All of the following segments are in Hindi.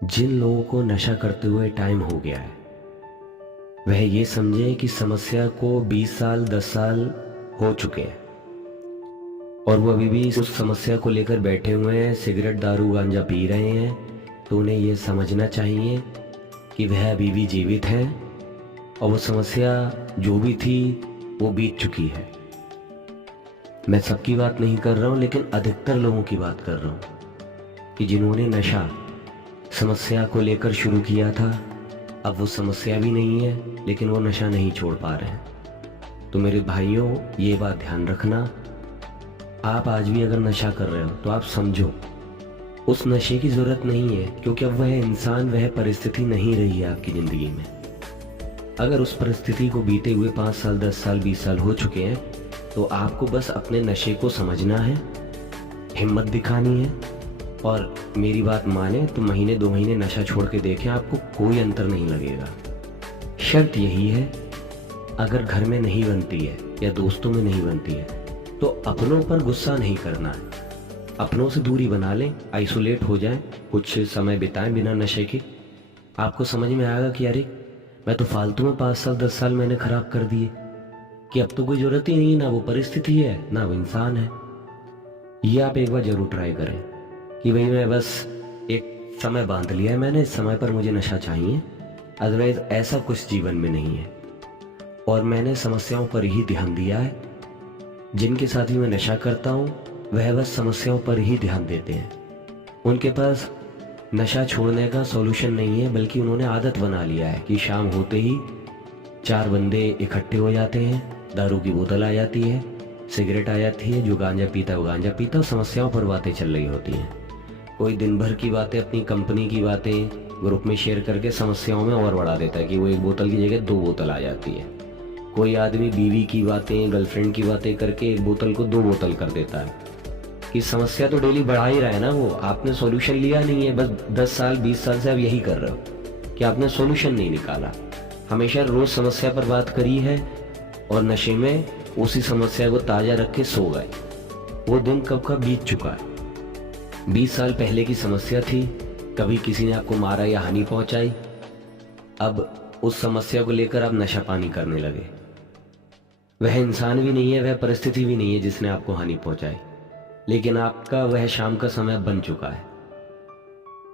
जिन लोगों को नशा करते हुए टाइम हो गया है वह ये समझे कि समस्या को 20 साल 10 साल हो चुके हैं और वो अभी भी उस समस्या को लेकर बैठे हुए हैं, सिगरेट दारू गांजा पी रहे हैं। तो उन्हें ये समझना चाहिए कि वह अभी भी जीवित हैं और वो समस्या जो भी थी वो बीत चुकी है। मैं सबकी बात नहीं कर रहा हूँ, लेकिन अधिकतर लोगों की बात कर रहा हूँ कि जिन्होंने नशा समस्या को लेकर शुरू किया था, अब वो समस्या भी नहीं है लेकिन वो नशा नहीं छोड़ पा रहे हैं। तो मेरे भाइयों, ये बात ध्यान रखना, आप आज भी अगर नशा कर रहे हो तो आप समझो उस नशे की जरूरत नहीं है, क्योंकि अब वह इंसान, वह परिस्थिति नहीं रही है आपकी जिंदगी में। अगर उस परिस्थिति को बीते हुए 5 साल 10 साल 20 साल हो चुके हैं तो आपको बस अपने नशे को समझना है, हिम्मत दिखानी है और मेरी बात माने तो महीने 2 महीने नशा छोड़ के देखें, आपको कोई अंतर नहीं लगेगा। शर्त यही है, अगर घर में नहीं बनती है या दोस्तों में नहीं बनती है तो अपनों पर गुस्सा नहीं करना है, अपनों से दूरी बना लें, आइसोलेट हो जाएं, कुछ समय बिताएं बिना नशे के। आपको समझ में आएगा कि अरे मैं तो फालतू में 5 साल 10 साल मैंने खराब कर दिए, कि अब तो कोई जरूरत ही नहीं, ना वो परिस्थिति है ना वो इंसान है। ये आप एक बार जरूर ट्राई करें कि भाई मैं बस एक समय बांध लिया है मैंने, इस समय पर मुझे नशा चाहिए, अदरवाइज ऐसा कुछ जीवन में नहीं है। और मैंने समस्याओं पर ही ध्यान दिया है। जिनके साथ भी मैं नशा करता हूँ वह बस समस्याओं पर ही ध्यान देते हैं। उनके पास नशा छोड़ने का सॉल्यूशन नहीं है, बल्कि उन्होंने आदत बना लिया है कि शाम होते ही 4 बंदे इकट्ठे हो जाते हैं, दारू की बोतल आ जाती है, सिगरेट आ जाती है, जो गांजा पीता है वो गांजा पीता है, समस्याओं पर बातें चल रही होती हैं। कोई दिन भर की बातें, अपनी कंपनी की बातें ग्रुप में शेयर करके समस्याओं में और बढ़ा देता है कि वो 1 बोतल की जगह 2 बोतल आ जाती है। कोई आदमी बीवी की बातें, गर्लफ्रेंड की बातें करके 1 बोतल को 2 बोतल कर देता है कि समस्या तो डेली बढ़ा ही रहा है ना वो, आपने सॉल्यूशन लिया नहीं है। बस 10 साल 20 साल से आप यही कर रहे हो कि आपने सॉल्यूशन नहीं निकाला, हमेशा रोज समस्या पर बात करी है और नशे में उसी समस्या को ताजा रख के सो गए। वो दिन कब का बीत चुका है। 20 साल पहले की समस्या थी, कभी किसी ने आपको मारा या हानि पहुंचाई, अब उस समस्या को लेकर आप नशा पानी करने लगे। वह इंसान भी नहीं है, वह परिस्थिति भी नहीं है जिसने आपको हानि पहुंचाई, लेकिन आपका वह शाम का समय बन चुका है।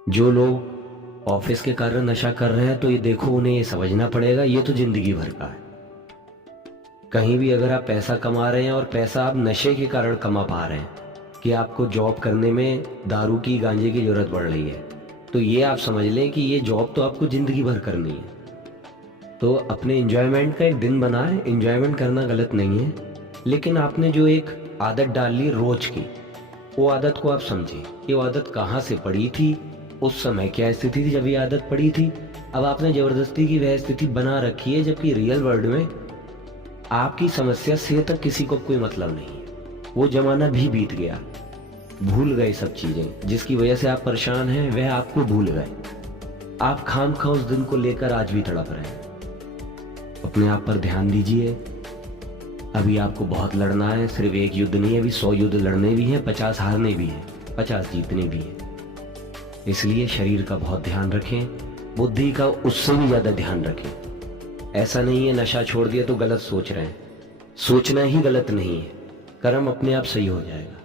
जो लोग ऑफिस के कारण नशा कर रहे हैं तो ये देखो, उन्हें ये समझना पड़ेगा ये तो जिंदगी भर का है। कहीं भी अगर आप पैसा कमा रहे हैं और पैसा आप नशे के कारण कमा पा रहे हैं कि आपको जॉब करने में दारू की गांजे की जरूरत पड़ रही है, तो ये आप समझ लें कि ये जॉब तो आपको जिंदगी भर करनी है। तो अपने एंजॉयमेंट का एक दिन बनाएं, एंजॉयमेंट करना गलत नहीं है, लेकिन आपने जो एक आदत डाल ली रोज की, वो आदत को आप समझें कि वो आदत कहाँ से पड़ी थी, उस समय क्या स्थिति थी जब ये आदत पड़ी थी। अब आपने जबरदस्ती की वह स्थिति बना रखी है, जबकि रियल वर्ल्ड में आपकी समस्या से तक किसी को कोई मतलब नहीं है। वो जमाना भी बीत गया, भूल गए सब चीजें। जिसकी वजह से आप परेशान हैं वह आपको भूल गए। आप खामखा उस दिन को लेकर आज भी तड़प रहे हैं। अपने आप पर ध्यान दीजिए। अभी आपको बहुत लड़ना है, सिर्फ एक युद्ध नहीं है, अभी 100 युद्ध लड़ने भी हैं, 50 हारने भी हैं, 50 जीतने भी हैं। इसलिए शरीर का बहुत ध्यान रखें, बुद्धि का उससे भी ज्यादा ध्यान रखें। ऐसा नहीं है नशा छोड़ दिया तो गलत सोच रहे हैं, सोचना ही गलत नहीं है, कर्म अपने आप सही हो जाएगा।